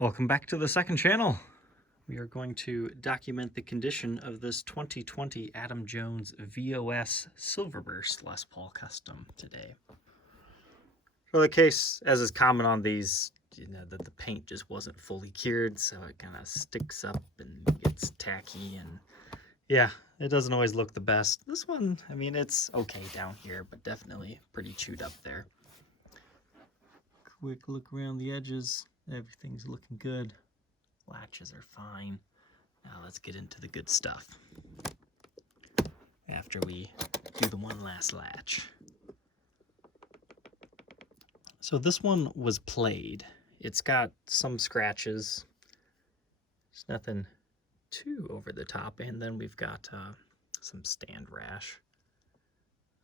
Welcome back to the second channel. We are going to document the condition of this 2020 Adam Jones VOS Silverburst Les Paul Custom today. For the case, as is common on these, the paint just wasn't fully cured, so it kind of sticks up and gets tacky, and yeah, it doesn't always look the best. This one, I mean, it's okay down here, but definitely pretty chewed up there. Quick look around the edges. Everything's looking good. Latches are fine. Now let's get into the good stuff after we do the one last latch. So this one was played. It's got some scratches. There's nothing too over the top, and then we've got some stand rash.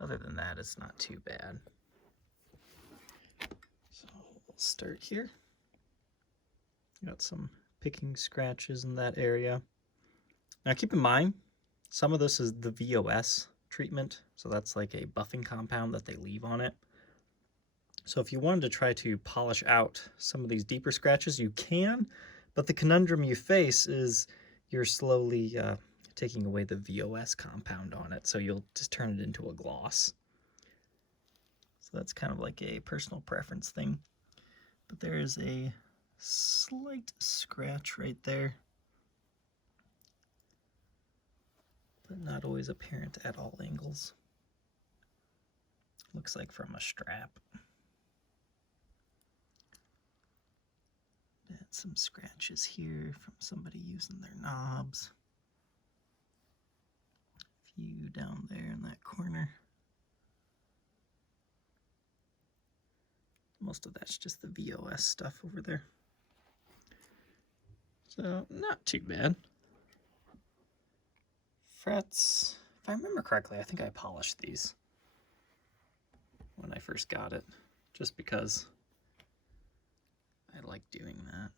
Other than that, it's not too bad. So we'll start here. Got some picking scratches in that area. Now keep in mind, some of this is the VOS treatment, so that's like a buffing compound that they leave on it. So if you wanted to try to polish out some of these deeper scratches, you can, but the conundrum you face is you're slowly taking away the VOS compound on it, so you'll just turn it into a gloss. So that's kind of like a personal preference thing. But there is a slight scratch right there, but not always apparent at all angles. Looks like from a strap. And some scratches here from somebody using their knobs. A few down there in that corner. Most of that's just the VOS stuff over there. So, not too bad. Frets, if I remember correctly, I think I polished these when I first got it, just because I like doing that.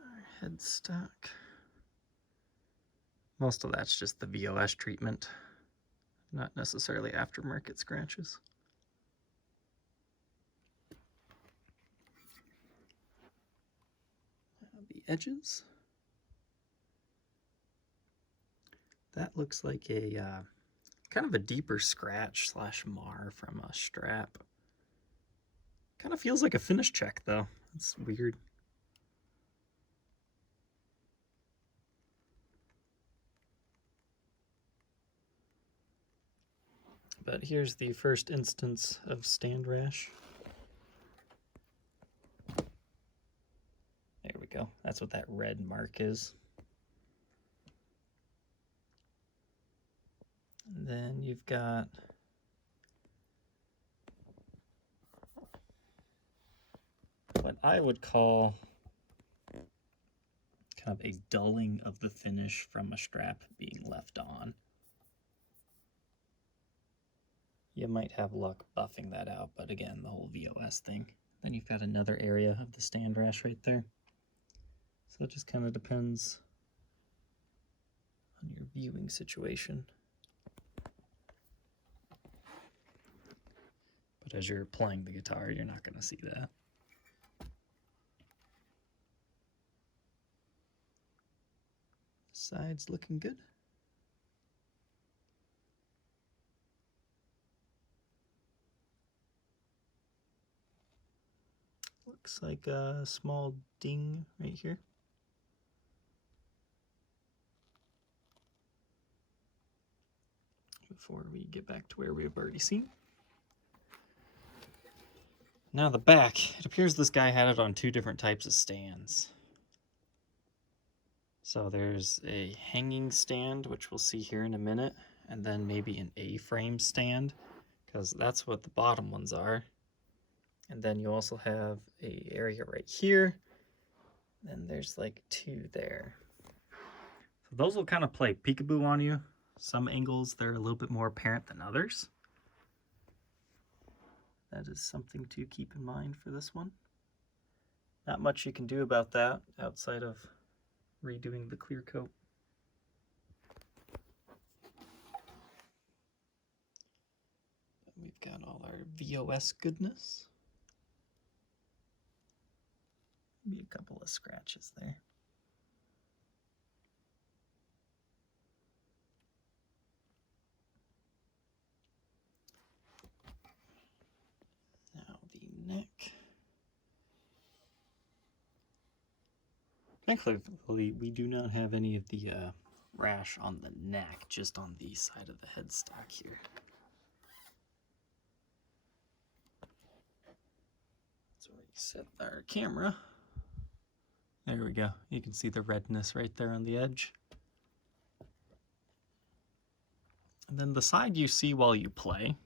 Our headstock. Most of that's just the VOS treatment, not necessarily aftermarket scratches. The edges. That looks like a kind of a deeper scratch slash mar from a strap. Kind of feels like a finish check though. It's weird. But here's the first instance of stand rash. There we go. That's what that red mark is. And then you've got what I would call kind of a dulling of the finish from a strap being left on. You might have luck buffing that out, but again, the whole VOS thing. Then you've got another area of the stand rash right there. So it just kind of depends on your viewing situation. But as you're playing the guitar, you're not going to see that. Sides looking good. Looks like a small ding right here. Before we get back to where we've already seen. Now the back, it appears this guy had it on two different types of stands. So there's a hanging stand, which we'll see here in a minute, and then maybe an A-frame stand, because that's what the bottom ones are. And then you also have an area right here, and there's like two there. So those will kind of play peekaboo on you. Some angles, they're a little bit more apparent than others. That is something to keep in mind for this one. Not much you can do about that outside of redoing the clear coat. We've we've got all our VOS goodness. Maybe a couple of scratches there. Now the neck. Thankfully, we do not have any of the rash on the neck, just on the side of the headstock here. So we set our camera. There we go. You can see the redness right there on the edge. And then the side you see while you play.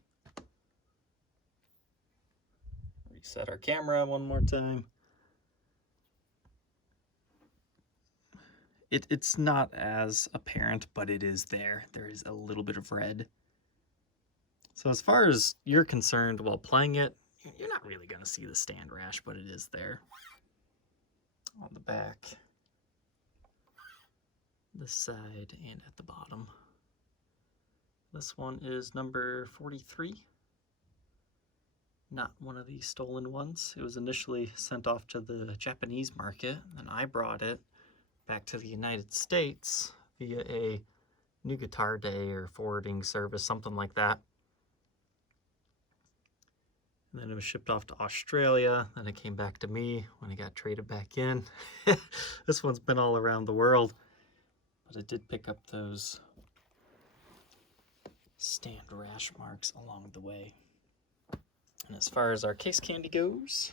Reset our camera one more time. It's not as apparent, but it is there. There is a little bit of red. So as far as you're concerned while playing it, you're not really going to see the stand rash, but it is there. On the back, this side, and at the bottom. This one is number 43. Not one of these stolen ones. It was initially sent off to the Japanese market, and I brought it back to the United States via a New Guitar Day or forwarding service, something like that. And then it was shipped off to Australia, then it came back to me when it got traded back in. This one's been all around the world, but it did pick up those stand rash marks along the way. And as far as our case candy goes,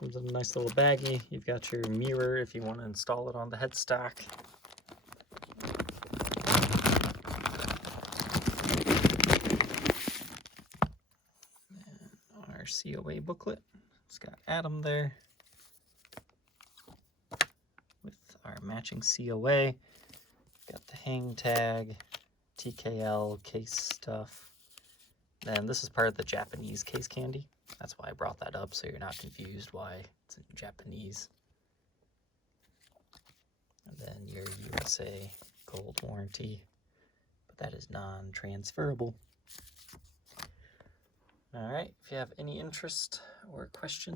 comes in a nice little baggie. You've got your mirror if you want to install it on the headstock. And our COA booklet. It's got Adam there with our matching COA. Got the hang tag, TKL, case stuff. And this is part of the Japanese case candy. That's why I brought that up, so you're not confused why it's in Japanese. And then your USA gold warranty, but that is non-transferable. All right, if you have any interest or questions,